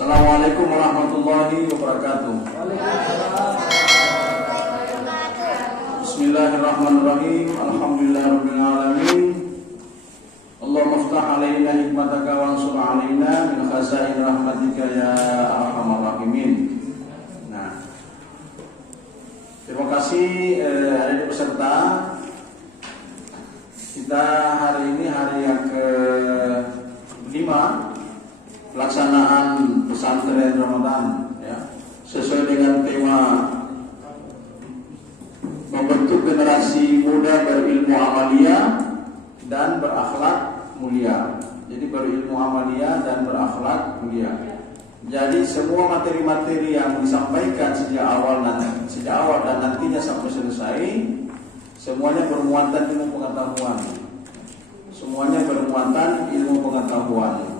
Assalamualaikum warahmatullahi wabarakatuh. Bismillahirrahmanirrahim. Alhamdulillahirabbil alamin. Allahumma iftah alaina hikmataka wansur alaina min khazain rahmatika ya arhamar rahimin. Nah, terima kasih adik peserta. Kita hari ini hari yang ke-5 pelaksanaan pesantren Ramadan, ya, sesuai dengan tema membentuk generasi muda berilmu amalia dan berakhlak mulia. Jadi berilmu amalia dan berakhlak mulia. Jadi semua materi-materi yang disampaikan sejak awal dan nantinya sampai selesai, semuanya bermuatan ilmu pengetahuan. Semuanya bermuatan ilmu pengetahuan.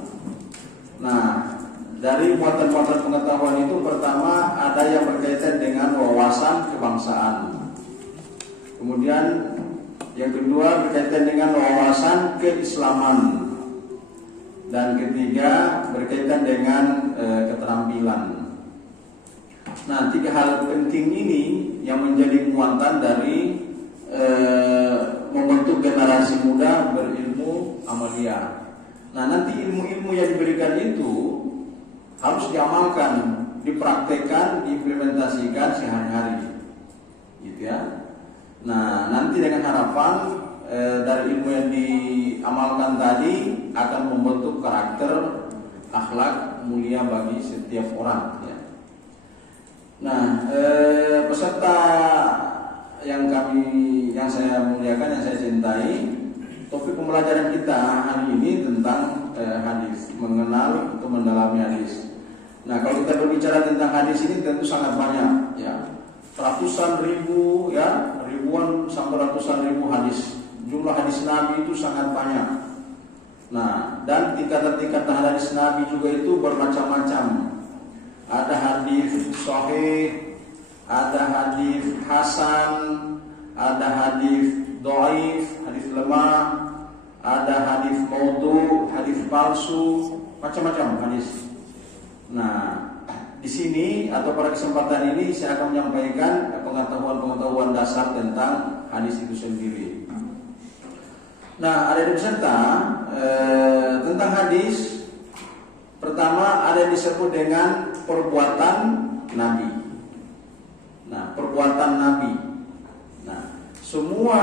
Nah, dari muatan-muatan pengetahuan itu pertama ada yang berkaitan dengan wawasan kebangsaan. Kemudian yang kedua berkaitan dengan wawasan keislaman. Dan ketiga berkaitan dengan keterampilan. Nah, 3 hal penting ini yang menjadi muatan dari membentuk generasi muda berilmu amalia. Nah, nanti ilmu-ilmu yang diberikan itu harus diamalkan, dipraktekkan, diimplementasikan sehari-hari, gitu ya. Nah, nanti dengan harapan dari ilmu yang diamalkan tadi akan membentuk karakter akhlak mulia bagi setiap orang, ya. Nah, peserta yang saya muliakan, yang saya cintai, topik pembelajaran kita hari ini tentang hadis, mengenal atau mendalami hadis. Nah, kalau kita berbicara tentang hadis ini tentu sangat banyak, ya, ratusan ribu, ya, ribuan sampai ratusan ribu hadis. Jumlah hadis Nabi itu sangat banyak. Nah, dan tingkatan-tingkatan hadis Nabi juga itu bermacam-macam. Ada hadis sahih, ada hadis hasan, ada hadis dhaif, hadis lemah, ada hadis maudhu, hadis palsu, macam-macam hadis. Nah, di sini atau pada kesempatan ini saya akan menyampaikan pengetahuan-pengetahuan dasar tentang hadis itu sendiri. Nah, ada di peserta tentang hadis. Pertama ada yang disebut dengan perbuatan Nabi. Nah, perbuatan Nabi. Nah, semua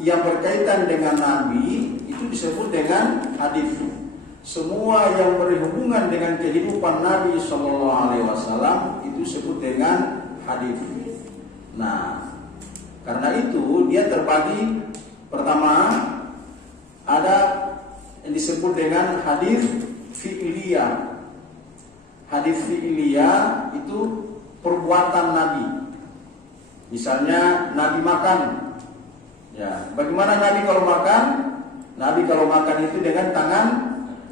yang berkaitan dengan Nabi itu disebut dengan hadis. Semua yang berhubungan dengan kehidupan Nabi SAW itu disebut dengan hadis. Nah, karena itu dia terbagi. Pertama ada yang disebut dengan hadis fi'liyah. Hadis fi'liyah itu perbuatan Nabi. Misalnya Nabi makan. Ya, bagaimana Nabi kalau makan? Nabi kalau makan itu dengan tangan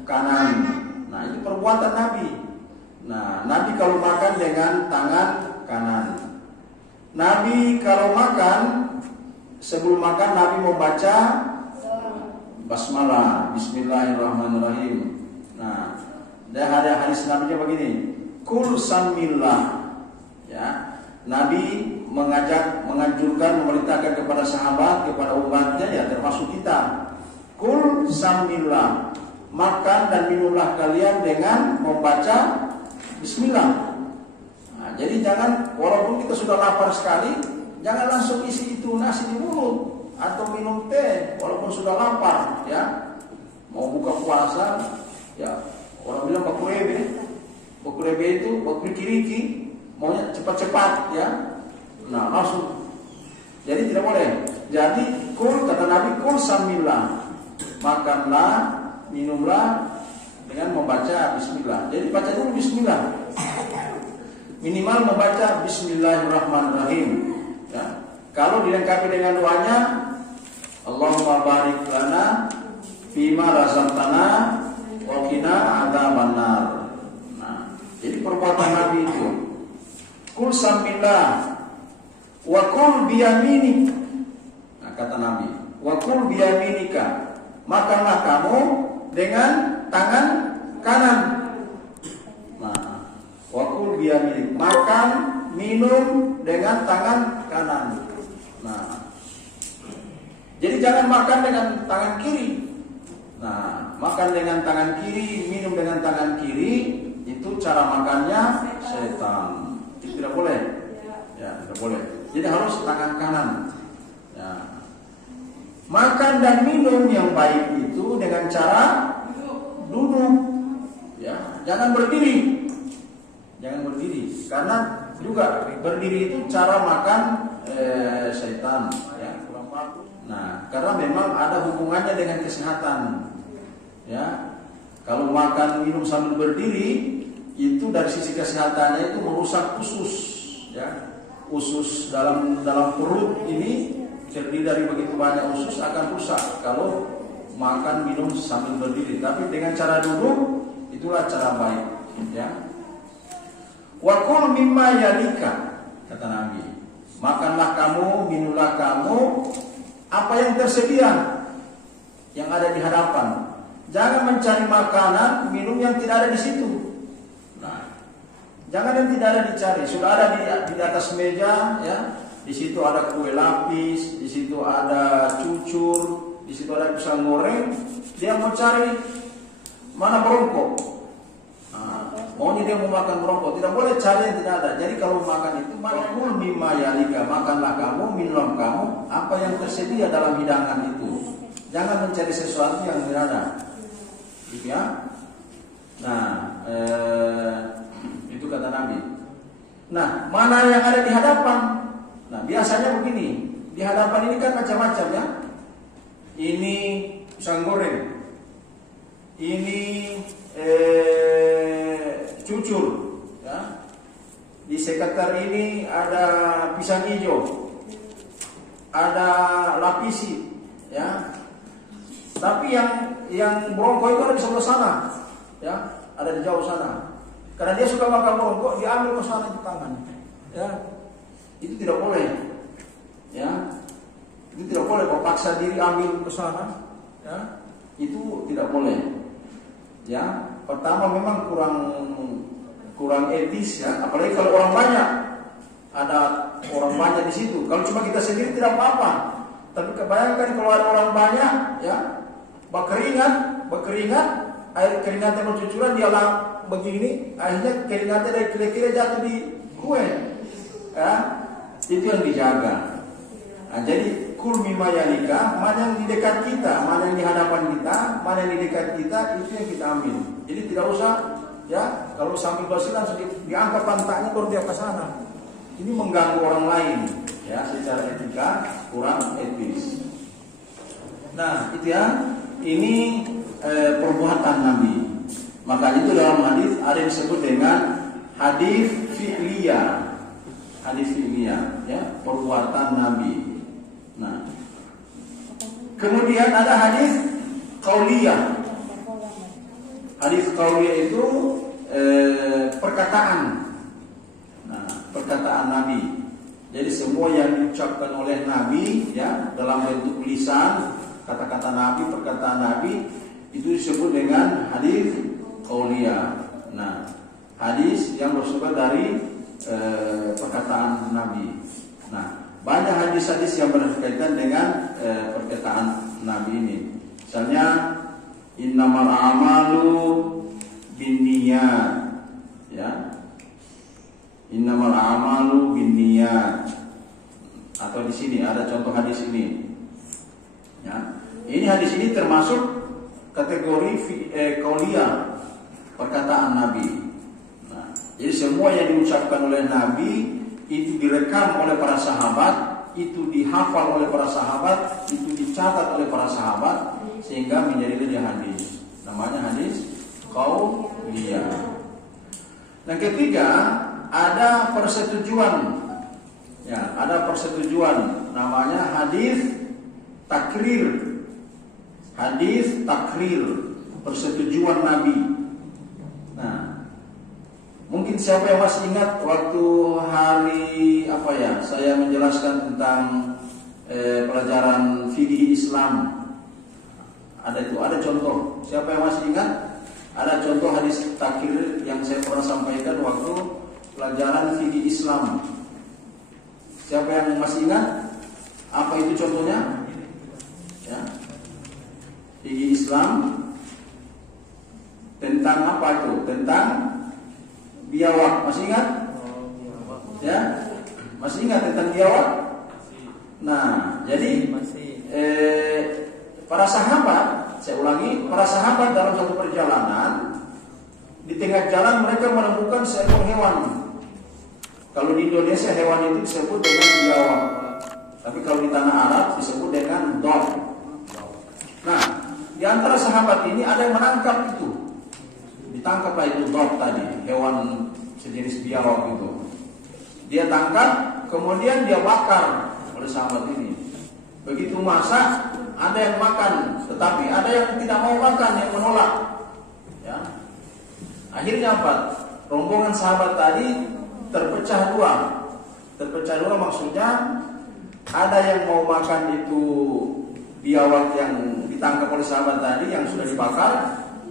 kanan. Nah, itu perbuatan Nabi. Nah, Nabi kalau makan dengan tangan kanan. Nabi kalau makan, sebelum makan Nabi membaca basmalah, bismillahirrahmanirrahim. Nah, dan ada hadis Nabi-nya begini, kul samillah. Ya, Nabi menganjurkan, memerintahkan kepada sahabat, kepada umatnya, ya termasuk kita. Kul samillah, makan dan minumlah kalian dengan membaca bismillah. Nah, jadi jangan, walaupun kita sudah lapar sekali, jangan langsung isi itu nasi di mulut atau minum teh walaupun sudah lapar, ya. Mau buka puasa, ya, orang bilang bakurebe itu bakiriki, maunya cepat-cepat, ya. Nah, langsung. Jadi tidak boleh. Jadi kul, kata Nabi, kul samillah, makanlah, minumlah dengan membaca bismillah. Jadi baca dulu bismillah. Minimal membaca bismillahirrahmanirrahim, ya. Kalau dilengkapi dengan doanya, Allahumma barik lana fima razaqtana wa qina adzabannar. Nah, jadi perbuatan Nabi itu kul samillah wa kul biyaminik. Nah, kata Nabi, wa kul biyaminika, makanlah kamu dengan tangan kanan. Nah, minum dengan tangan kanan. Nah, jadi jangan makan dengan tangan kiri. Nah, makan dengan tangan kiri, minum dengan tangan kiri, itu cara makannya setan. Itu tidak boleh. Ya, tidak boleh. Jadi harus tangan kanan. Ya. Makan dan minum yang baik itu dengan cara duduk. Ya, jangan berdiri. Jangan berdiri, karena juga berdiri itu cara makan setan. Ya. Nah, karena memang ada hubungannya dengan kesehatan. Ya, kalau makan minum sambil berdiri itu dari sisi kesehatannya itu merusak usus. Ya, usus dalam perut ini terdiri dari begitu banyak usus akan rusak kalau makan minum sambil berdiri. Tapi dengan cara duduk itulah cara baik. Ya, wa kul mimma yalika, kata Nabi. Makanlah kamu, minumlah kamu apa yang tersedia, yang ada di hadapan. Jangan mencari makanan, minum yang tidak ada di situ. Nah, jangan yang tidak ada dicari. Sudah ada di atas meja, ya. Di situ ada kue lapis, di situ ada cucur, di situ ada pisang goreng. Dia mau cari mana berongkok. Nah, maunya dia mau makan berongkok. Tidak boleh cari yang tidak ada. Jadi kalau makan itu makul mimma yalika, makanlah kamu, minumlah kamu apa yang tersedia dalam hidangan itu. Jangan mencari sesuatu yang tidak ada. Gitu ya. Nah, itu kata Nabi. Nah, mana yang ada di hadapan? Nah, biasanya begini. Di hadapan ini kan macam-macam ya. Ini pisang goreng. Ini cucur, ya. Di sekitar ini ada pisang hijau, ada lapisi, ya. Tapi yang berongkok itu ada di sebelah sana, ya, ada di jauh sana. Karena dia suka makan berongkok, dia ambil ke sana di tangan, ya. Itu tidak boleh, ya. Itu tidak boleh. Kau paksa diri ambil ke sana, ya. Itu tidak boleh, ya. Pertama memang kurang etis, ya. Apalagi kalau orang banyak, ada orang banyak di situ. Kalau cuma kita sendiri tidak apa-apa. Tapi kebayangkan kalau ada orang banyak, ya. Berkeringat, air keringatnya bercucuran, dia lah begini, akhirnya keringatnya dari kira-kira jatuh di kue, ya. Itu yang dijaga. Nah, jadi kul mimma yalika, mana yang di dekat kita, mana yang di hadapan kita, mana yang di dekat kita, itu yang kita ambil. Jadi tidak usah, ya, kalau sambil bersilang diangkat pantatnya baru dia ke sana. Ini mengganggu orang lain, ya, secara etika kurang etis. Nah, itu ya. Ini perbuatan Nabi. Maka itu dalam hadis ada yang disebut dengan hadis fi'liyah. Hadis fi'liyah, ya, perbuatan Nabi. Nah, kemudian ada hadis qauliyah. Hadis qauliyah itu perkataan. Nah, perkataan Nabi. Jadi semua yang diucapkan oleh Nabi, ya, dalam bentuk lisan, kata-kata Nabi, perkataan Nabi, itu disebut dengan hadis qauliyah. Nah, hadis yang bersumber dari perkataan Nabi. Nah, banyak hadis-hadis yang berkaitan dengan perkataan Nabi ini. Misalnya, innamal a'malu binniyat, ya. Innamal a'malu binniyat. Atau di sini ada contoh hadis ini. Ya. Ini hadis ini termasuk kategori qauliyah, perkataan Nabi. Nah, jadi semua yang diucapkan oleh Nabi itu direkam oleh para sahabat, itu dihafal oleh para sahabat, itu dicatat oleh para sahabat sehingga menjadi hadis. Namanya hadis qauliyah. Yang ketiga, ada persetujuan. Ya, ada persetujuan, namanya hadis takrir. Hadis takrir, persetujuan Nabi. Nah, mungkin siapa yang masih ingat waktu hari saya menjelaskan tentang pelajaran fikih Islam. Ada contoh. Siapa yang masih ingat? Ada contoh hadis takrir yang saya pernah sampaikan waktu pelajaran fikih Islam. Siapa yang masih ingat? Apa itu contohnya? Ya. Gigi Islam tentang apa itu? Tentang biawak. Masih ingat? Ya, masih ingat tentang biawak? Nah, jadi para sahabat, saya ulangi, para sahabat dalam satu perjalanan, di tengah jalan mereka menemukan seekor hewan. Kalau di Indonesia hewan itu disebut dengan biawak, tapi kalau di tanah Arab disebut dengan dog. Nah, di antara sahabat ini ada yang menangkap itu, ditangkaplah itu dog tadi, hewan sejenis biawak itu. Dia tangkap, kemudian dia bakar oleh sahabat ini. Begitu masak, ada yang makan, tetapi ada yang tidak mau makan, yang menolak. Ya. Akhirnya apa? Rombongan sahabat tadi terpecah dua. Terpecah dua maksudnya ada yang mau makan itu biawak yang ditangkap oleh sahabat tadi yang sudah dibakar,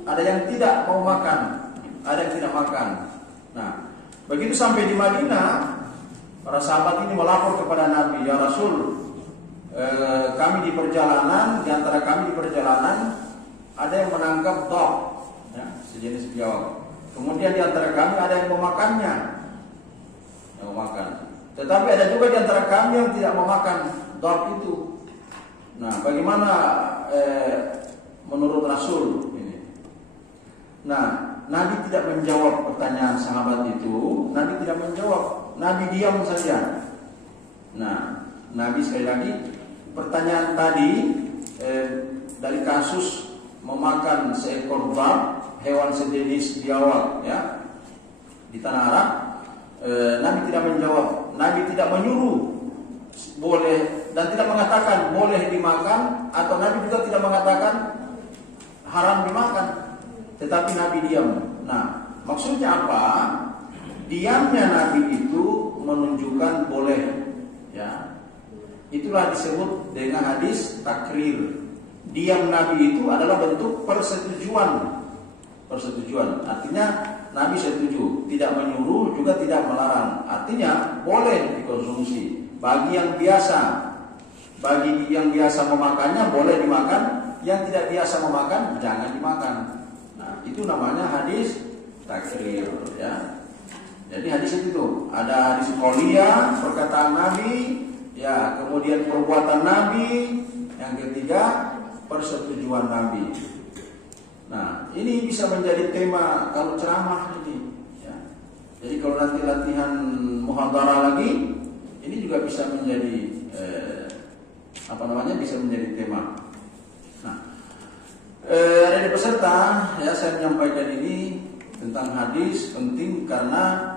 ada yang tidak mau makan, ada yang tidak makan. Nah, begitu sampai di Madinah, para sahabat ini melapor kepada Nabi, ya Rasul, kami di perjalanan, di antara kami di perjalanan ada yang menangkap dog, ya, sejenis biawak. Kemudian di antara kami ada yang memakannya, yang memakan. Tetapi ada juga di antara kami yang tidak memakan dog itu. Nah, bagaimana menurut Rasul ini? Nah, Nabi tidak menjawab pertanyaan sahabat itu. Nabi tidak menjawab. Nabi diam saja. Nah, Nabi sekali lagi, pertanyaan tadi dari kasus memakan seekor dog, hewan sejenis biawak, ya, di tanah Arab, Nabi tidak menjawab. Nabi tidak menyuruh boleh dan tidak mengatakan boleh dimakan, atau Nabi juga tidak mengatakan haram dimakan. Tetapi Nabi diam. Nah, maksudnya apa? Diamnya Nabi itu menunjukkan boleh, ya. Itulah disebut dengan hadis takrir. Diam Nabi itu adalah bentuk persetujuan. Persetujuan, artinya Nabi setuju, tidak menyuruh juga tidak melarang. Artinya boleh dikonsumsi bagi yang biasa. Bagi yang biasa memakannya boleh dimakan, yang tidak biasa memakan jangan dimakan. Nah, itu namanya hadis takrir, ya. Jadi hadis itu ada hadis qauliyah, perkataan Nabi, ya, kemudian perbuatan Nabi, yang ketiga persetujuan Nabi. Nah, ini bisa menjadi tema kalau ceramah ini, ya. Jadi kalau nanti latihan muhadharah lagi, ini juga bisa menjadi bisa menjadi tema. Nah, dari peserta, ya, saya menyampaikan ini tentang hadis penting karena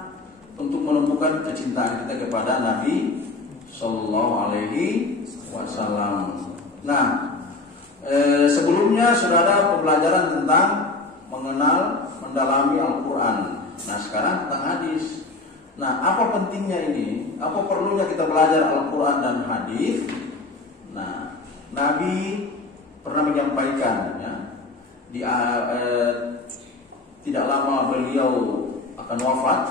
untuk menumbuhkan kecintaan kita kepada Nabi Sallallahu Alaihi Wasallam. Nah, sebelumnya sudah ada pembelajaran tentang mengenal, mendalami Al-Quran. Nah, sekarang tentang hadis. Nah, apa pentingnya ini? Apa perlunya kita belajar Al-Quran dan hadis? Nah, Nabi pernah menyampaikan, ya, tidak lama beliau akan wafat,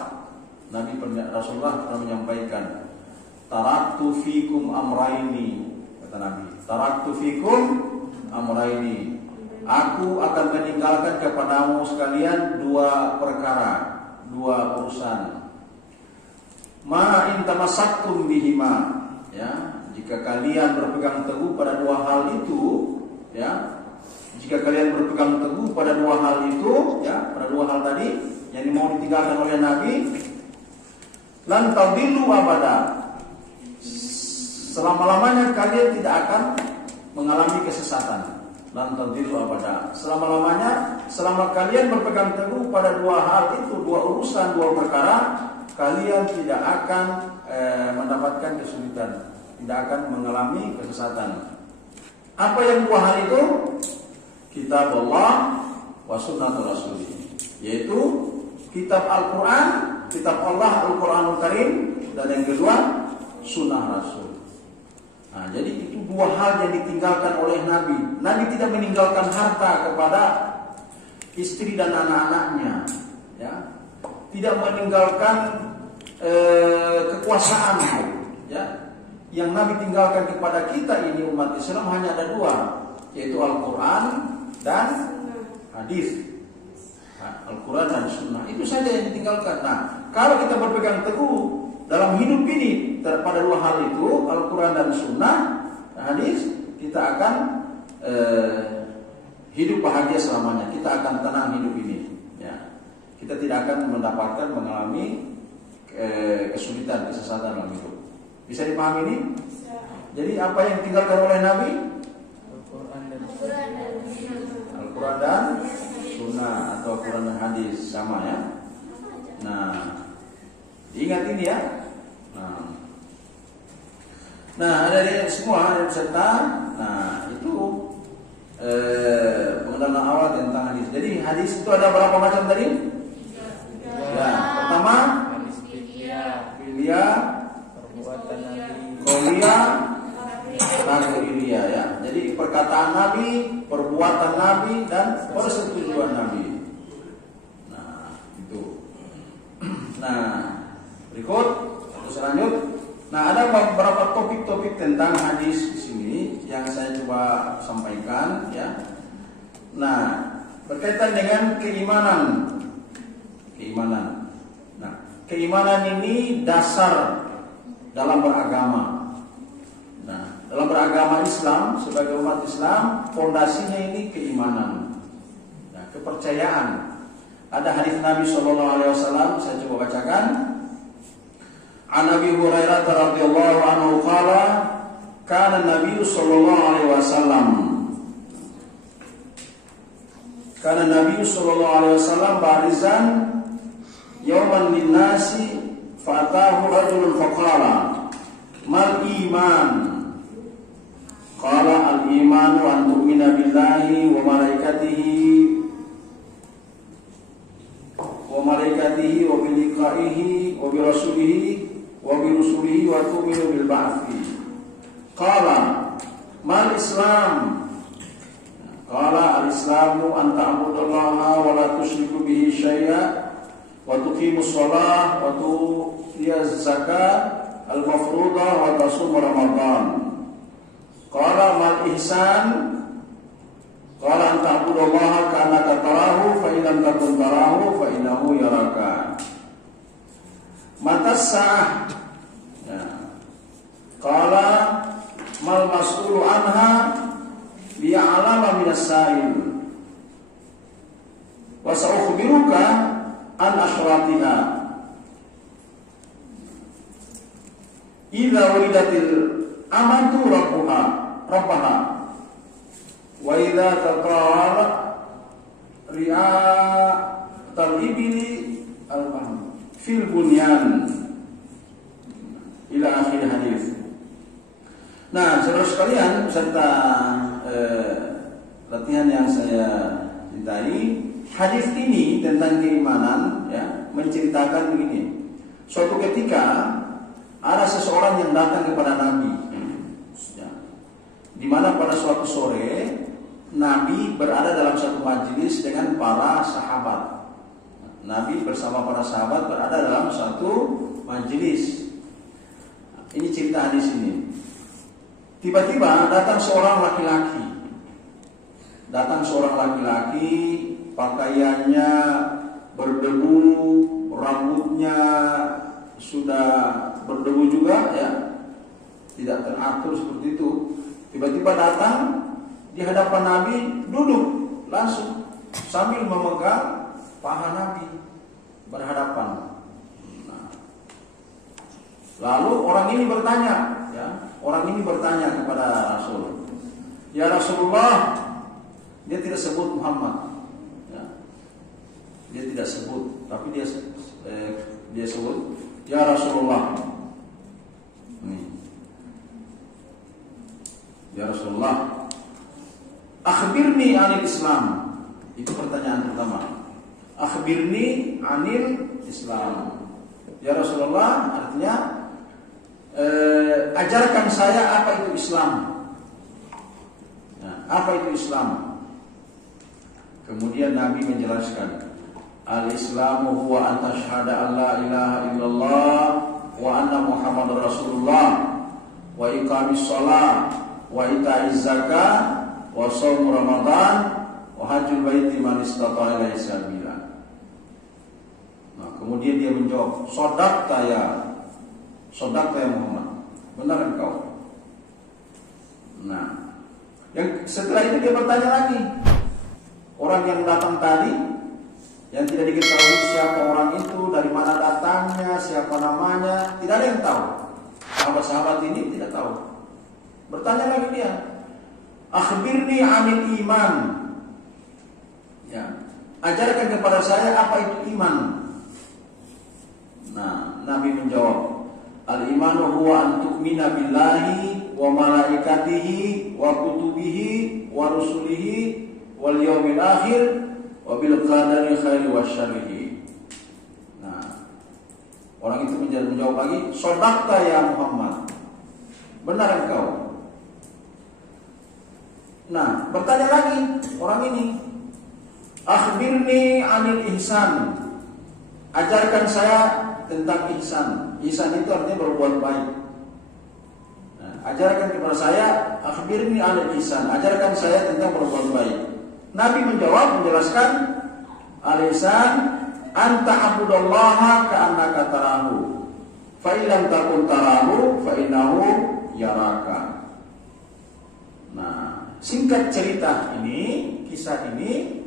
Rasulullah pernah menyampaikan, taraktu fikum amraini, kata Nabi, taraktu fikum amraini, aku akan meninggalkan kepadamu sekalian dua perkara, dua urusan. Ma in tamassaktum bihima, ya, jika kalian berpegang teguh pada dua hal itu, ya, jika kalian berpegang teguh pada dua hal itu, ya, pada dua hal tadi yang mau ditinggalkan oleh Nabi, lan tadillu abada, selama-lamanya kalian tidak akan mengalami kesesatan. Lan tadillu abada, selama-lamanya, selama kalian berpegang teguh pada dua hal itu, dua urusan, dua perkara, kalian tidak akan mendapatkan kesulitan, tidak akan mengalami kesesatan. Apa yang dua hal itu? Kitab Allah wa sunnatul Rasul, yaitu kitab Al-Quran, kitab Allah Al-Quranul Karim, dan yang kedua sunnah Rasul. Nah, jadi itu dua hal yang ditinggalkan oleh Nabi. Nabi tidak meninggalkan harta kepada istri dan anak-anaknya, ya, tidak meninggalkan kekuasaan, ya, yang Nabi tinggalkan kepada kita ini umat Islam hanya ada dua, yaitu Al-Quran dan hadis. Al-Quran dan Sunnah, itu saja yang ditinggalkan. Nah, kalau kita berpegang teguh dalam hidup ini pada dua hal itu, Al-Quran dan Sunnah, hadis, kita akan hidup bahagia selamanya. Kita akan tenang hidup ini. Ya. Kita tidak akan mengalami kesulitan, kesesatan dalam hidup. Bisa dipahami ini? Bisa. Jadi apa yang ditinggalkan oleh Nabi? Al-Quran dan Sunnah atau Al-Quran dan hadis, sama ya. Nah, ingat ini ya. Nah, ada di semua ada peserta. Nah, itu pengenalan awal tentang hadis. Jadi hadis itu ada berapa macam tadi? Ya, pertama filia, perbuatan Nabi, qauliyah, takririah ya. Jadi perkataan Nabi, perbuatan Nabi dan persetujuan Nabi. Nah, itu. Nah, berikut atau selanjut. Nah, ada beberapa topik-topik tentang hadis di sini yang saya coba sampaikan ya. Nah, berkaitan dengan keimanan. Nah, keimanan ini dasar dalam beragama. Nah, dalam beragama Islam sebagai umat Islam, fondasinya ini keimanan. Nah, kepercayaan. Ada hadis Nabi SAW, saya coba bacakan. An Abi Hurairah radhiyallahu anhu qala kana Nabi sallallahu alaihi wasallam barizan yawman linnasi fatahu rajulun faqala mal iman qala al imanu an tu'mina billahi wa malaikatihi wa bi liqa'ihi wa bi rasulihi wa bi rusulihi wa tu'minu bil ba'thi. Qala mal Islam? Qala al Islamu an ta'budallaha wa la tusyriku bihi syai'a wa tuqimus shalah wa tu'tiyaz zakat al mafruḍah wa tasum Ramadan. Qala mal ihsan? Qala an ta'budallaha ka'annaka tarahu fa in lam takun tarahu fa innahu yaraka. Matas sa'ah? Ya. Qala mal mas'ulu anha bi'alama minas sa'il. Wa sa'ukhbiruka an asyratiha. Idza wuridatil amatu rabbaha wa idza taqala ri'a talibili al-fahm fil bunyan ila akhir hadis. Nah, saudara sekalian, serta latihan yang saya cintai, hadis ini tentang keimanan ya, menceritakan begini. Suatu ketika ada seseorang yang datang kepada Nabi ya, di mana pada suatu sore Nabi berada dalam satu majelis dengan para sahabat. Nabi bersama para sahabat berada dalam satu majelis. Ini cerita hadis ini. Tiba-tiba datang seorang laki-laki. Pakaiannya berdebu, rambutnya sudah berdebu juga ya. Tidak teratur seperti itu. Tiba-tiba datang di hadapan Nabi, duduk langsung sambil memegang paha Nabi berhadapan. Nah, lalu orang ini bertanya kepada Rasul, ya Rasulullah, dia tidak sebut Muhammad, ya. Dia tidak sebut, tapi dia sebut, ya Rasulullah. Nih. Ya Rasulullah, akhbirni anil Islam. Itu pertanyaan pertama. Akhbirni anil Islam. Ya Rasulullah, artinya ajarkan saya apa itu Islam. Nah, apa itu Islam? Kemudian Nabi menjelaskan, al-Islamu huwa an tashhada an la ilaha illallah wa anna Muhammadar Rasulullah wa iqamis shalah, wa ita'iz zakah, wa shaum Ramadan, wa hajjul baiti man istata'a ilaihi sabila. Nah, kemudian dia menjawab, "Shadaqta ya Muhammad." Benar engkau. Nah, yang setelah itu dia bertanya lagi. Orang yang datang tadi, yang tidak diketahui siapa orang itu, dari mana datangnya, siapa namanya, tidak ada yang tahu. Sahabat-sahabat ini tidak tahu. Bertanya lagi dia, "Akhbirni 'anil iman." Ya, ajarkan kepada saya apa itu iman. Nah, Nabi menjawab, "Al-imanu huwa an tu'mina billahi wa malaikatihi wa kutubihi wa rusulihi wal yaumil akhir wa bil qadari khairi wa syarrihi." Nah, orang itu menjawab lagi, "Shadaqta ya Muhammad." Benar engkau. Nah, bertanya lagi orang ini, "Akhbirni 'anil ihsan." Ajarkan saya tentang ihsan. Ihsan itu artinya berbuat baik. Nah, ajarkan kepada saya, "Akhbirni 'anil ihsan." Ajarkan saya tentang berbuat baik. Nabi menjelaskan, "Al-ihsan anta abudallaha ka'annaka tarahu, fa illam takun tarahu fa innahu yaraka." Nah, singkat cerita ini, kisah ini,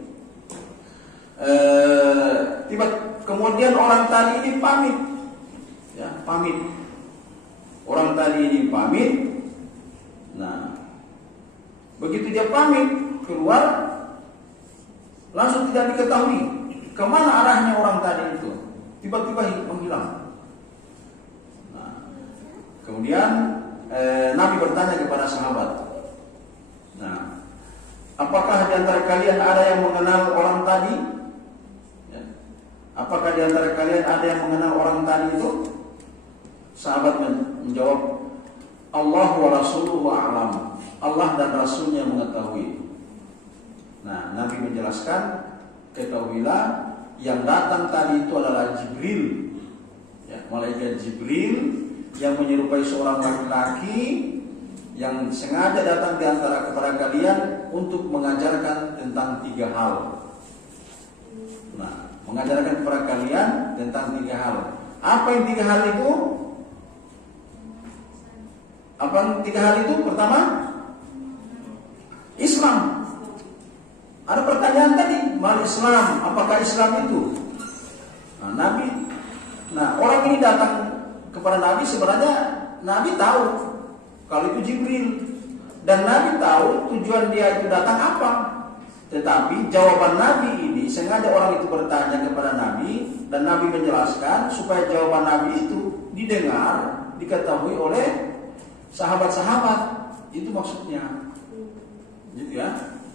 kemudian orang tadi ini pamit. Ya, pamit. Orang tadi ini pamit. Nah, begitu dia pamit keluar, langsung tidak diketahui kemana arahnya orang tadi itu. Tiba-tiba menghilang. Nah, kemudian Nabi bertanya kepada sahabat, "Nah, apakah di antara kalian ada yang mengenal orang tadi? Ya. Apakah di antara kalian ada yang mengenal orang tadi itu?" Sahabat menjawab, "Allah wa rasuluhu a'lam." Allah dan Rasulnya mengetahui. Nah, Nabi menjelaskan, "Ketahuilah, yang datang tadi itu adalah Jibril, ya, malaikat Jibril yang menyerupai seorang laki-laki yang sengaja datang di antara kepada kalian untuk mengajarkan tentang 3 hal." Nah, mengajarkan kepada kalian tentang 3 hal. Apa yang 3 hal itu? Apa yang 3 hal itu? Pertama, Islam. Ada pertanyaan tadi, "Mal Islam?" Apakah Islam itu? Nah, orang ini datang kepada Nabi, sebenarnya Nabi tahu kalau itu Jibril, dan Nabi tahu tujuan dia itu datang apa. Tetapi jawaban Nabi ini, sengaja orang itu bertanya kepada Nabi, dan Nabi menjelaskan supaya jawaban Nabi itu didengar, diketahui oleh sahabat-sahabat. Itu maksudnya. Gitu ya,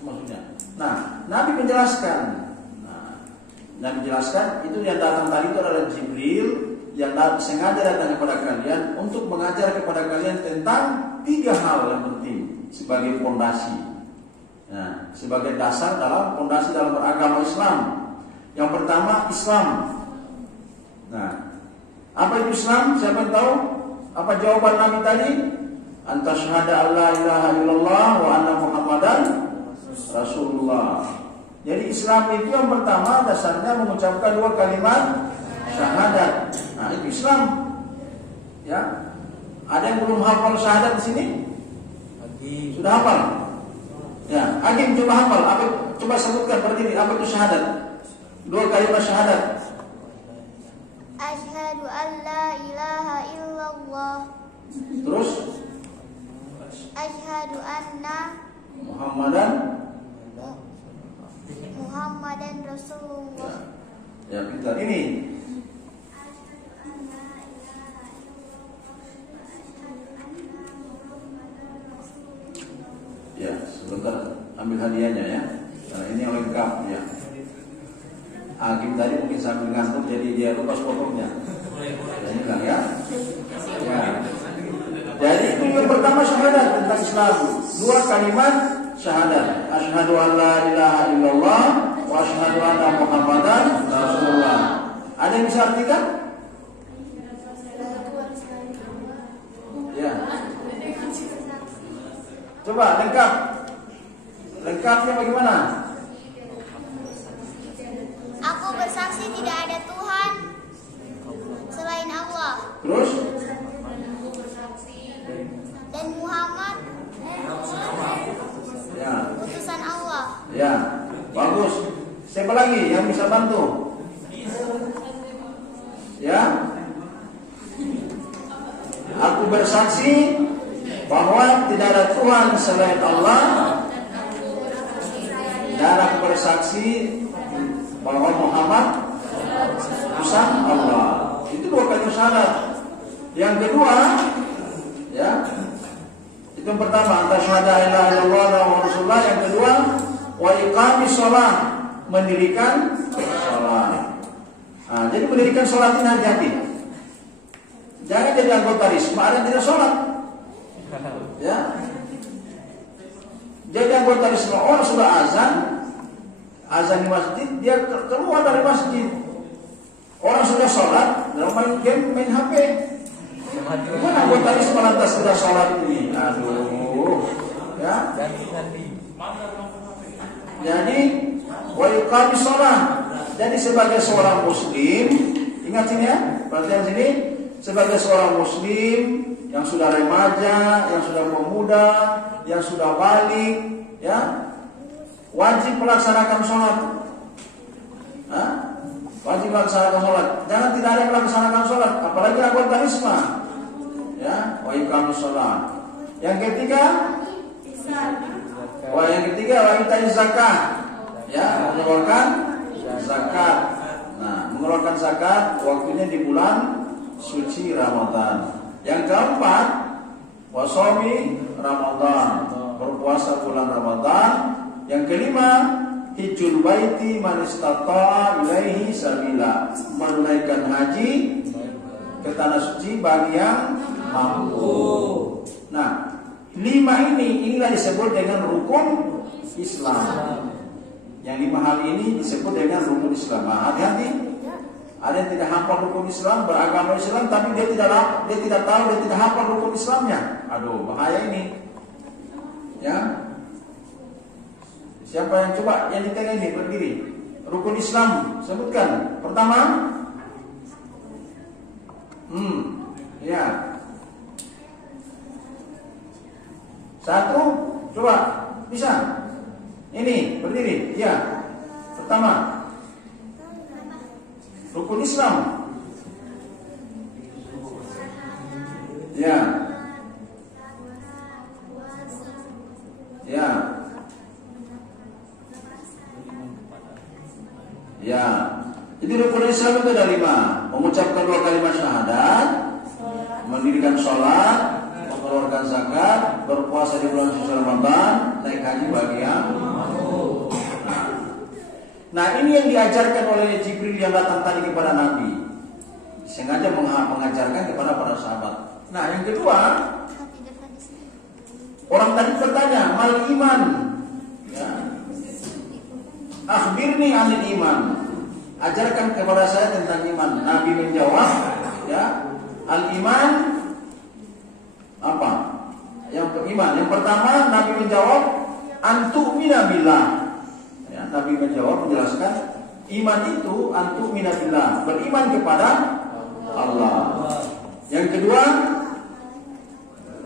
maksudnya. Nah, Nabi menjelaskan. Itu yang datang tadi itu adalah Jibril yang sengaja datang kepada kalian untuk mengajar kepada kalian tentang 3 hal yang penting sebagai fondasi. Nah, sebagai dasar dalam fondasi dalam beragama Islam. Yang pertama, Islam. Nah, apa itu Islam? Siapa yang tahu? Apa jawaban Nabi tadi? "Anta syahada alla ilaha illallah wa anna Muhammadan Rasulullah." Jadi Islam itu yang pertama dasarnya mengucapkan 2 kalimat syahadat. Nah, itu Islam. Ya. Ada yang belum hafal syahadat di sini? Sudah hafal? Ya, Agim coba hafal. Coba sebutkan berdiri apa itu syahadat? 2 kalimat syahadat. Asyhadu an la ilaha illallah. Terus? Asyhadu anna Muhammadan Rasulullah. Ya, pintar ini. Ya, sebentar ambil hadiahnya ya. Karena ini yang lengkap ya. Agim tadi mungkin sambil ngantuk jadi dia lupa potongnya. Ya, ini lah ya. Ya. Jadi itu yang pertama syahadat tentang Islam. 2 kalimat syahadat. Asyhadu an la ilaha illallah wa asyhadu anna Muhammadan Rasulullah. Ada yang bisa artikan? Ya. Coba lengkap. Lengkapnya bagaimana? Aku bersaksi tidak ada Tuhan selain Allah. Terus? Dan Muhammad Ya. utusan Allah. Ya. Bagus. Siapa lagi yang bisa bantu? Ya. Aku bersaksi bahwa tidak ada Tuhan selain Allah. Dan aku bersaksi bahwa Muhammad utusan Allah. Itu dua kalimat syahadat. Yang kedua, ya, itu yang pertama, asyhadu an la ilaha illallah wa rasulullah. Yang kedua, wa iqamis shalah, mendirikan salat. Nah, jadi mendirikan salat ini hati-hati. Jangan jadi anggota risma ada yang tidak sholat. Ya. Jadi anggota risma orang sudah azan di masjid, dia keluar dari masjid. Orang sudah sholat, lalu main game, main HP. Gimana anggota risma lantas sudah sholat ini? Aduh, ya. Jadi, wa iqamis shalah. Jadi sebagai seorang muslim, ingat sini ya, perhatian sini. Sebagai seorang muslim yang sudah remaja, yang sudah pemuda, yang sudah balik, ya, wajib melaksanakan sholat. Wajib melaksanakan sholat. Jangan tidak ada yang melaksanakan sholat, apalagi anggota risma. Ya, wajib kami sholat. Yang ketiga, wa ita'iz zakat. Ya, mengeluarkan zakat. Nah, mengeluarkan zakat waktunya di bulan suci Ramadan. Yang keempat, wasomi Ramadan, berpuasa bulan Ramadan. Yang kelima, hijjul baiti man istata'a ilaihi sabila, menunaikan haji ke tanah suci bagi yang mampu. Nah, inilah disebut dengan rukun Islam. Yang 5 hal ini disebut dengan rukun Islam. Nah, hati-hati. Ada yang tidak hafal rukun Islam, beragama Islam, tapi dia tidak tahu, dia tidak hafal rukun Islamnya. Aduh, bahaya ini. Ya. Siapa yang coba yang di tengah ini berdiri? Rukun Islam, sebutkan. Pertama, ya. 1, coba, bisa. Ini berdiri, ya. Pertama, rukun Islam. Ya. Ya. Ya. Jadi rukun Islam itu ada 5. Mengucapkan 2 kalimat syahadat, mendirikan sholat, mengeluarkan zakat, berpuasa di bulan suci Ramadan, naik haji bagi yang mampu. Nah, ini yang diajarkan oleh Jibril yang datang tadi kepada Nabi. Sengaja mengajarkan kepada para sahabat. Nah, yang kedua, orang tadi bertanya, mal iman. Ya. Akhbirni anil iman. Ajarkan kepada saya tentang iman. Nabi menjawab, ya, al iman apa? Yang pertama Nabi menjawab, antu'mina billah. Nabi menjawab, menjelaskan iman itu antu'mina billah, beriman kepada Allah. Yang kedua,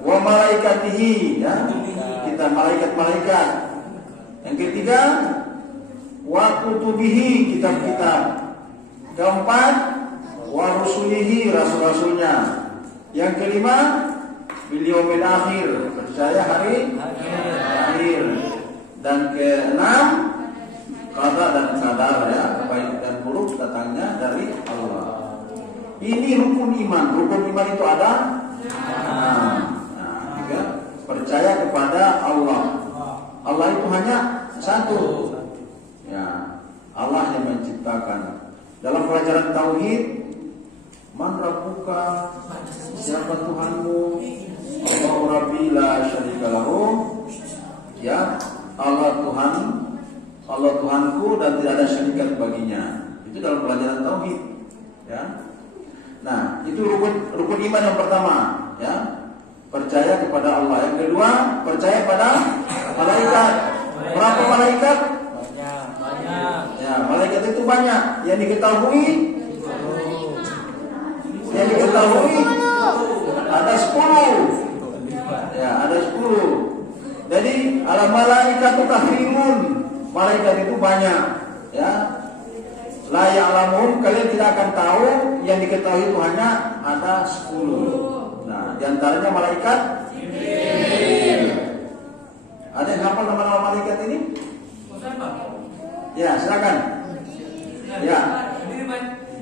wa malaikatihi, ya, kita malaikat-malaikat. Yang ketiga, wa kutubihi, kitab-kitab. Keempat, wa rusulihi, rasul-rasulnya. Yang kelima, bil yaumil akhir, percaya hari akhir. Dan keenam, qada dan qadar, ya, baik dan buruk datangnya dari Allah. Ini rukun iman. Rukun iman itu ada juga percaya kepada Allah. Allah itu hanya satu. Ya, Allah yang menciptakan. Dalam pelajaran tauhid, man rabbuka, siapa Tuhanmu? Allahu rabbi la syarika lahu. Ya, Allah Tuhanku dan tidak ada syarikat baginya. Itu dalam pelajaran tauhid, ya. Nah, itu rukun iman yang pertama, ya. percaya kepada Allah. Yang kedua, percaya pada malaikat. Berapa malaikat? Banyak. Ya, malaikat itu banyak. Yang diketahui ada 10. Ya, ada 10. Jadi al malaikatu kathirun. Malaikat itu banyak. Ya. La ya'lamun, kalian tidak akan tahu, yang diketahui itu hanya ada 10. Nah, diantaranya malaikat Jibril. Ada yang hafal nama-nama malaikat ini? Ya, silakan. Ya.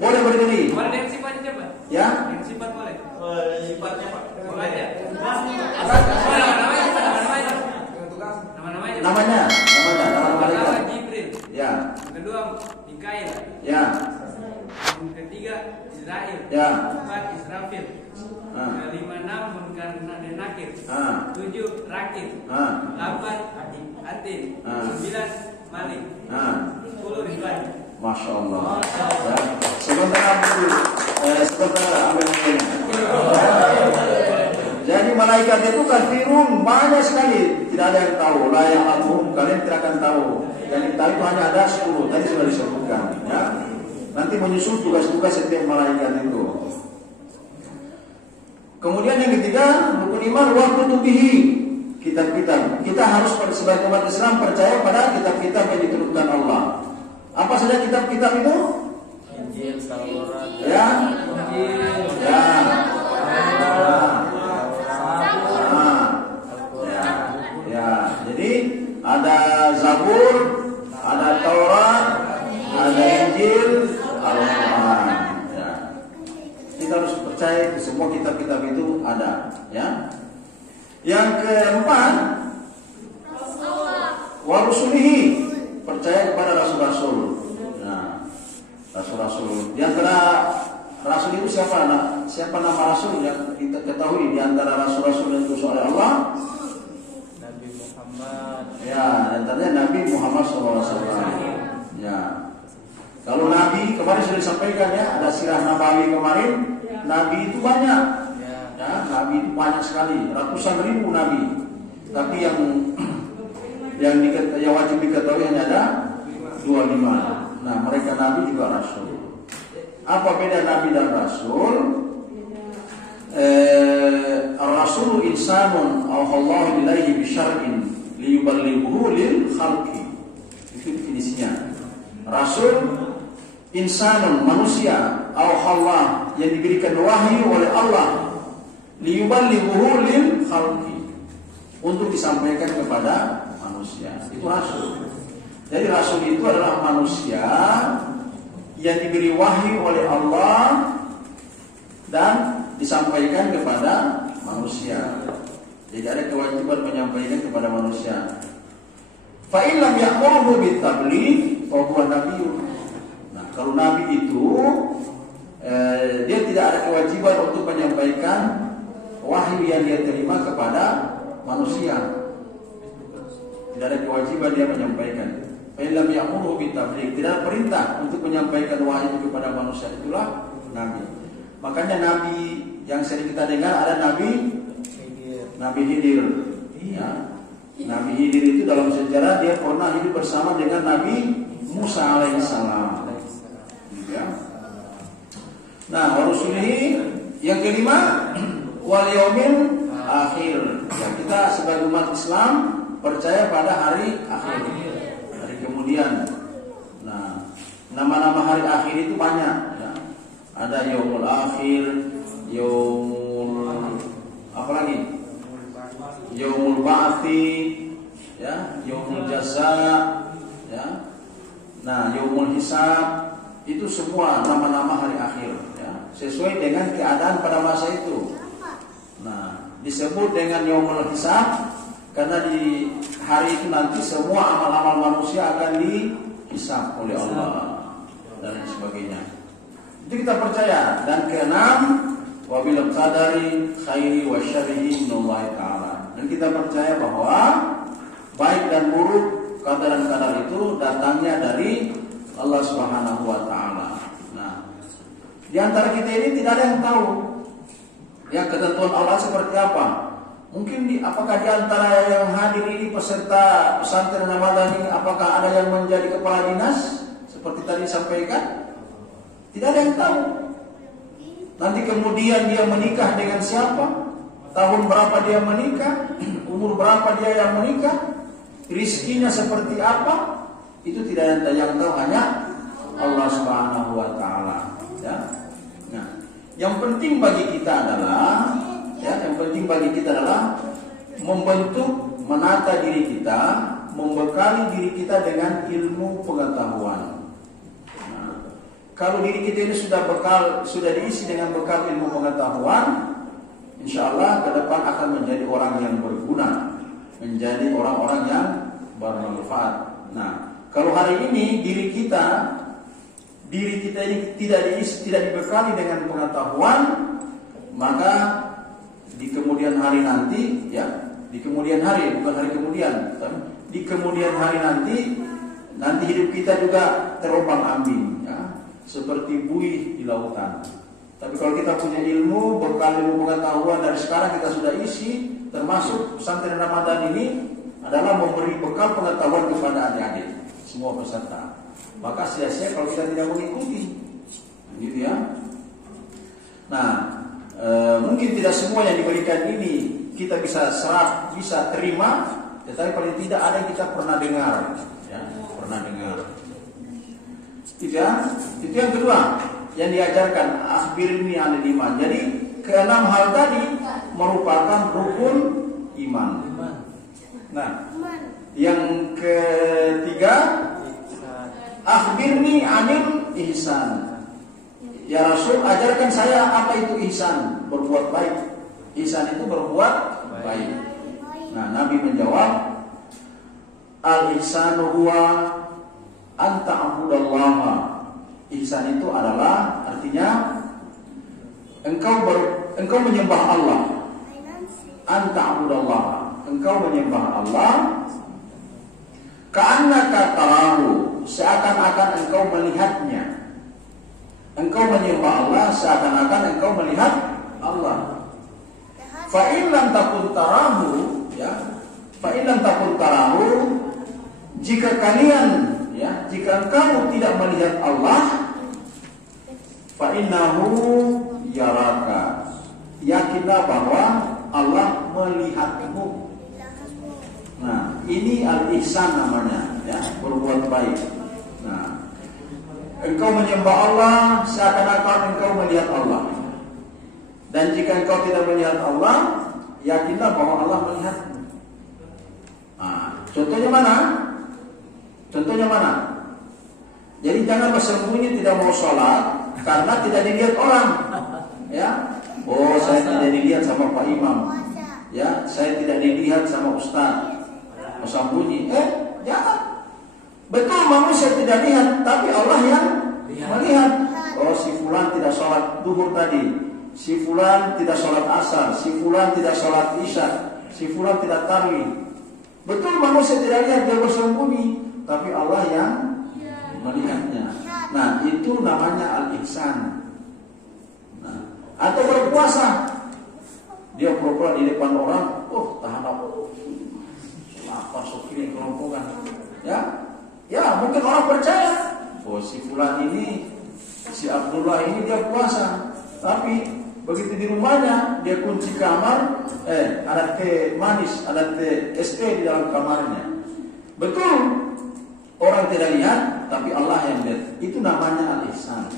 Boleh berdiri. Boleh dengan sifatnya coba. Ya. Dengan sifat boleh. Sifatnya Pak. Boleh aja. Nama-namanya. Nama malaikat. Pertama Jibril. Ya. Yang kedua Mikail. Ya. Yang ketiga Israel. Ya. Keempat Israfil. Kelima enam Munkar dan Nakir. 7 Rakib. 8 Atin. 9 Malik. 10 Ridwan. Masya Allah. Ya. Sebentar ambil ini. Jadi malaikat itu kathirun, banyak sekali. Tidak ada yang tahu. La ya'lamun, kalian tidak akan tahu. Yang ditahu itu hanya ada 10. Tadi sudah disebutkan. Ya. Nanti menyusul tugas-tugas setiap malaikat itu. Kemudian yang ketiga, rukun iman wa kutubihi, kitab-kitab. Kita harus sebagai umat Islam percaya pada kitab-kitab yang diturunkan Allah. Apa saja kitab-kitab itu? Injil, Taurat. Ya. Ya. Ya. Jadi ada Zabur, ada Taurat, ada Injil, Al-Quran. Ya. Kita harus percaya semua kitab-kitab itu ada. Ya. Yang keempat, wa rusulihi, percaya kepada rasul-rasul. Nah, rasul-rasul. Di antara rasul itu siapa? Siapa nama rasul yang kita ketahui di antara rasul-rasul yang diutus oleh Allah? Nabi Muhammad. Ya, antaranya Nabi Muhammad SAW. Ya. Kalau Nabi kemarin sudah disampaikan ya, ada sirah Nabawi kemarin. Nabi itu banyak. Ya, Nabi itu banyak sekali, ratusan ribu Nabi. Tapi yang wajib diketahui hanya ada 25. Nah, mereka Nabi juga Rasul. Apa beda Nabi dan Rasul? Ar-Rasul insanun awhallahu ilaihi bisyar'in liyuballighuhu lil khalqi. Itu definisinya. Rasul insanun, manusia, awhallah, yang diberikan wahyu oleh Allah, liyuballighuhu lil khalqi, untuk disampaikan kepada manusia. Itu rasul. Jadi rasul itu adalah manusia yang diberi wahyu oleh Allah dan disampaikan kepada manusia. Jadi ada kewajiban menyampaikan kepada manusia. Fa in lam ya'muru bit tabligh fa huwa nabiyyun. Nah, kalau nabi itu dia tidak ada kewajiban untuk menyampaikan wahyu yang dia terima kepada manusia. Tidak ada kewajiban dia menyampaikan. Fa in lam ya'muru bit tabligh, tidak ada perintah untuk menyampaikan wahyu kepada manusia, itulah nabi. Makanya nabi yang sering kita dengar ada Nabi Khidir. Ya. Nabi Khidir itu dalam sejarah dia pernah hidup bersama dengan Nabi Musa alaihissalam. Ya. Nah, warusulihi yang kelima wal yaumil akhir. Ya, kita sebagai umat Islam percaya pada hari akhir, hari kemudian. Nah, nama-nama hari akhir itu banyak. Ya. Ada yaumul akhir, yaumul apa lagi? Yaumul ba'tsi, ya, yaumul jaza, ya. Nah, yaumul hisab, itu semua nama-nama hari akhir, ya, sesuai dengan keadaan pada masa itu. Nah, disebut dengan yaumul hisab karena di hari itu nanti semua amal-amal manusia akan dihisab oleh Allah dan sebagainya. Itu kita percaya. Dan keenam, wabil qadari khairi wa syarrihi minallahi ta'ala. Dan kita percaya bahwa baik dan buruk, qadar dan qadar itu datangnya dari Allah Subhanahu wa taala. Nah, di antara kita ini tidak ada yang tahu ya ketentuan Allah seperti apa. Mungkin apakah di antara yang hadir ini peserta pesantren Ramadan ini apakah ada yang menjadi kepala dinas seperti tadi disampaikan? Tidak ada yang tahu. Nanti kemudian dia menikah dengan siapa? Tahun berapa dia menikah? Umur berapa dia yang menikah? Rizkinya seperti apa? Itu tidak ada yang tahu, hanya Allah Subhanahu wa taala, ya. Nah, yang penting bagi kita adalah membentuk, menata diri kita, membekali diri kita dengan ilmu pengetahuan. Nah, kalau diri kita ini sudah diisi dengan bekal ilmu pengetahuan, insya Allah ke depan akan menjadi orang yang berguna, menjadi orang-orang yang bermanfaat. Nah, kalau hari ini diri kita ini tidak dibekali dengan pengetahuan, maka di kemudian hari nanti, ya, di kemudian hari, bukan hari kemudian, di kemudian hari nanti hidup kita juga terombang-ambing, ya, seperti buih di lautan. Tapi kalau kita punya ilmu, bekal ilmu pengetahuan dari sekarang kita sudah isi, termasuk pesantren Ramadan ini adalah memberi bekal pengetahuan kepada adik-adik semua peserta. Maka sia-sia kalau kita tidak mengikuti, gitu ya. Nah, mungkin tidak semua yang diberikan ini kita bisa serap, bisa terima, tetapi paling tidak ada yang kita pernah dengar, ya, pernah dengar. Itu yang kedua yang diajarkan, akhbirni 'anil iman. Jadi keenam hal tadi merupakan rukun iman. Nah, yang ketiga, akhbirni 'anil ihsan. Ya Rasul, ajarkan saya apa itu ihsan, berbuat baik. Ihsan itu berbuat baik. Nah, Nabi menjawab, al-ihsanu huwa an ta'budallaha. Ihsan itu adalah artinya engkau menyembah Allah. An ta'budallaha, engkau menyembah Allah. Ka'annaka tarahu, seakan-akan engkau melihatnya. Engkau menyembah Allah seakan-akan engkau melihat Allah. Fa in lam takun tarahu, ya. Fa in lam takun tarahu, jika kalian, ya, jika engkau tidak melihat Allah, fa innahu yaraka. Yakinlah bahwa Allah melihatmu. Nah, ini al-ihsan namanya, ya, berbuat baik. Nah, engkau menyembah Allah seakan-akan engkau melihat Allah. Dan jika engkau tidak melihat Allah, yakinlah bahwa Allah melihatmu. Nah, contohnya mana? Contohnya mana? Jadi jangan bersembunyi tidak mau sholat karena tidak dilihat orang. Ya, oh saya tidak dilihat sama Pak Imam. Ya, saya tidak dilihat sama Ustaz. Bersembunyi, jangan. Betul manusia tidak lihat, tapi Allah yang melihat. Oh, si fulan tidak sholat duhur tadi, si fulan tidak sholat asar, si fulan tidak sholat isya, si fulan tidak tarawih. Betul manusia tidak lihat, dia bersembunyi, tapi Allah yang melihatnya. Nah, itu namanya al-ihsan. Nah, atau berpuasa, dia pura-pura di depan orang, tahan apa? Lapar sokiri kelompokan, ya mungkin orang percaya, si fulan ini, si Abdullah ini dia puasa, tapi begitu di rumahnya dia kunci kamar, ada teh manis, ada teh es teh di dalam kamarnya. Betul, orang tidak lihat, tapi Allah yang lihat. Itu namanya al-ihsan.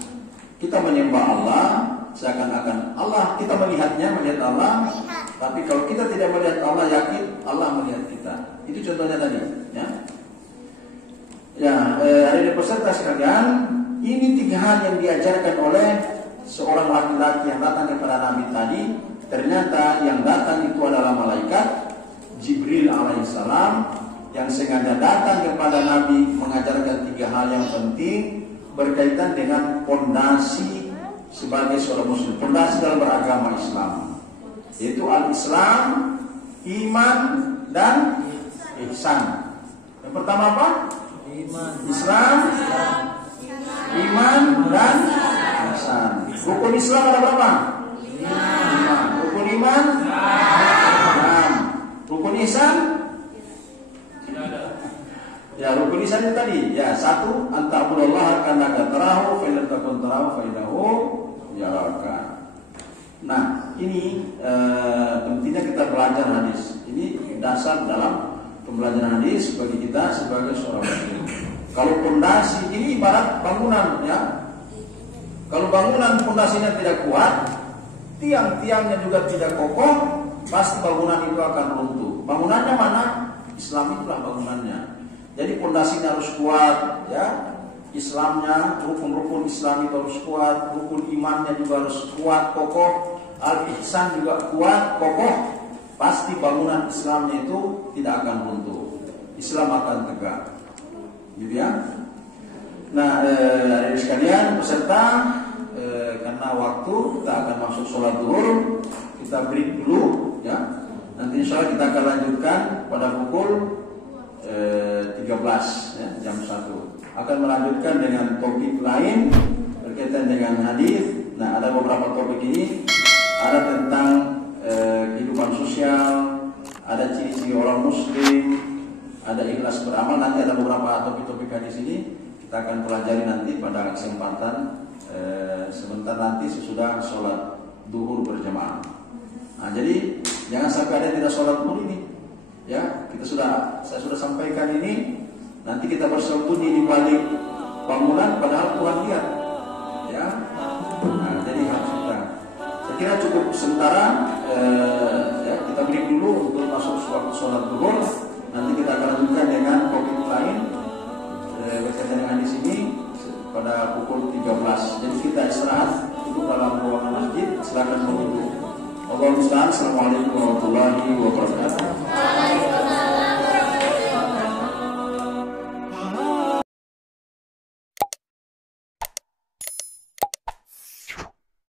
Kita menyembah Allah seakan-akan Allah, kita melihatnya, melihat Allah. Tapi kalau kita tidak melihat Allah, yakin Allah melihat kita. Itu contohnya tadi, ya. Ya, ada peserta sekalian, ini 3 hal yang diajarkan oleh seorang laki-laki yang datang kepada Nabi tadi. Ternyata yang datang itu adalah malaikat Jibril alaihissalam yang sengaja datang kepada Nabi mengajarkan 3 hal yang penting berkaitan dengan pondasi sebagai seorang muslim, pondasi dalam beragama Islam, yaitu al-Islam, iman, dan ihsan. Yang pertama apa? Islam, iman, dan ihsan. Rukun Islam ada berapa? 5. Rukun iman? Nah, Rukun ihsan? Tidak ada. Ya, rukun ihsan itu tadi. Ya, satu, anta'budallaha ka'annaka tarahu, fa in lam takun tarahu fa innahu yaraka. Nah, ini pentingnya kita belajar hadis. Ini dasar dalam pembelajaran hadis bagi kita sebagai seorang muslim. Kalau pondasi ini ibarat bangunan, ya. Kalau bangunan pondasinya tidak kuat, tiang-tiangnya juga tidak kokoh, pasti bangunan itu akan runtuh. Bangunannya mana? Islam itulah bangunannya. Jadi pondasinya harus kuat, ya. Islamnya, rukun-rukun Islam itu harus kuat, rukun imannya juga harus kuat, kokoh, al-ihsan juga kuat, kokoh. Pasti bangunan Islamnya itu tidak akan runtuh. Islam akan tegak, gitu ya. Nah, dari sekalian peserta, karena waktu kita akan masuk sholat zuhur, kita break dulu, ya. Nanti insya Allah kita akan lanjutkan pada pukul 13, ya, jam 1. Akan melanjutkan dengan topik lain berkaitan dengan hadis. Nah, ada beberapa topik ini, ada tentang kehidupan sosial, ada ciri-ciri orang muslim, ada ikhlas beramal. Nanti ada beberapa topik-topik hadis ini kita akan pelajari nanti pada kesempatan sebentar nanti sesudah sholat duhur berjamaah. Nah, jadi jangan sampai ada yang tidak sholat duhur ini, ya. Saya sudah sampaikan ini. Nanti kita bersembunyi di balik bangunan, padahal Tuhan lihat, ya. Nah, jadi harus kita. Saya kira cukup sementara. Ya, kita break dulu untuk masuk waktu sholat duhur. Nanti kita akan lanjutkan dengan topik lain berkaitan dengan di sini pada pukul 13. Jadi kita istirahat duduk dalam ruangan masjid. Silakan menunggu. Assalamualaikum warahmatullahi wabarakatuh.